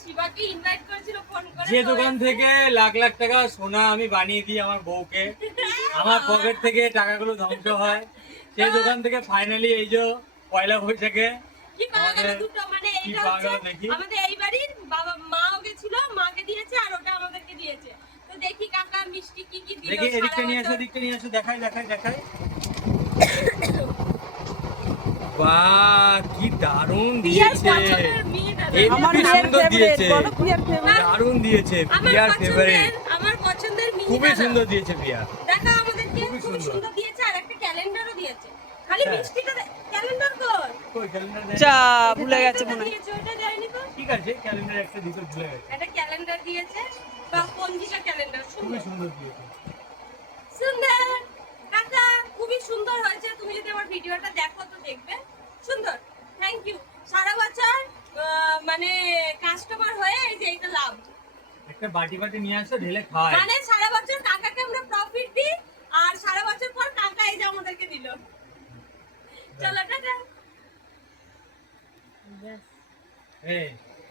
শিবাকে invite করেছিল phone করে, যে দোকান থেকে লাখ লাখ টাকা সোনা আমি বানিয়ে দিই আমার বউকে, আমার পকেট থেকে টাকাগুলো ধ্বংস হয়, সেই দোকান থেকে ফাইনালি এই যে পয়লা বৈশাখে কি পাওয়া গেল দুটো, মানে কি এটা পাওয়া হচ্ছে গেল দেখি। আমাদের এই বাড়ির বাবা মাও গেছিল, মাকে দিয়েছে আর ওটা আমাদেরকে দিয়েছে। তো দেখি কাকা মিষ্টি কি কি দিল। দেখি এদিকটা নিয়ে আসো, এদিকটা নিয়ে আসো, দেখাই দেখাই দেখাই। বাহ কি দারুণ দিয়েছে, আমার সুন্দর দিয়েছে, বলো প্রিয়ার ফেভারিট। দারুণ দিয়েছে, প্রিয়ার ফেভারিট, আমার পছন্দের মিনি খুবই সুন্দর দিয়েছে প্রিয়া। দেখা আমাদেরকে খুবই খুব সুন্দর। সুন্দর দিয়েছে আর একটা ক্যালেন্ডারও দিয়েছে। খালি হ্যাঁ। মিষ্টিটা ক্যালেন্ডার কই? কই ক্যালেন্ডার দেয়? যা ভুলে গেছে মনে হয়। দিয়েছে ওটা দেয়নি তো। ঠিক আছে ক্যালেন্ডার একটা দিতে ভুলে গেছে, একটা ক্যালেন্ডার দিয়েছে বা পঞ্জিকা ক্যালেন্ডার, খুবই সুন্দর সুন্দর দিয়েছে। সুন্দর কাকা, খুবই সুন্দর হয়েছে। তুমি যদি আমার ভিডিওটা দেখো তো দেখবে সুন্দর। Thank you. সারা বছর মানে কাস্টমার হয়ে এই যে এটা লাভ, একটা বাটি বাটি নিয়ে আসো, ঢেলে খায়। মানে সারা বছর কাকাকে আমরা প্রফিট দিই আর সারা বছর পর কাকা এই যে আমাদেরকে দিল। চলো টাটা। এই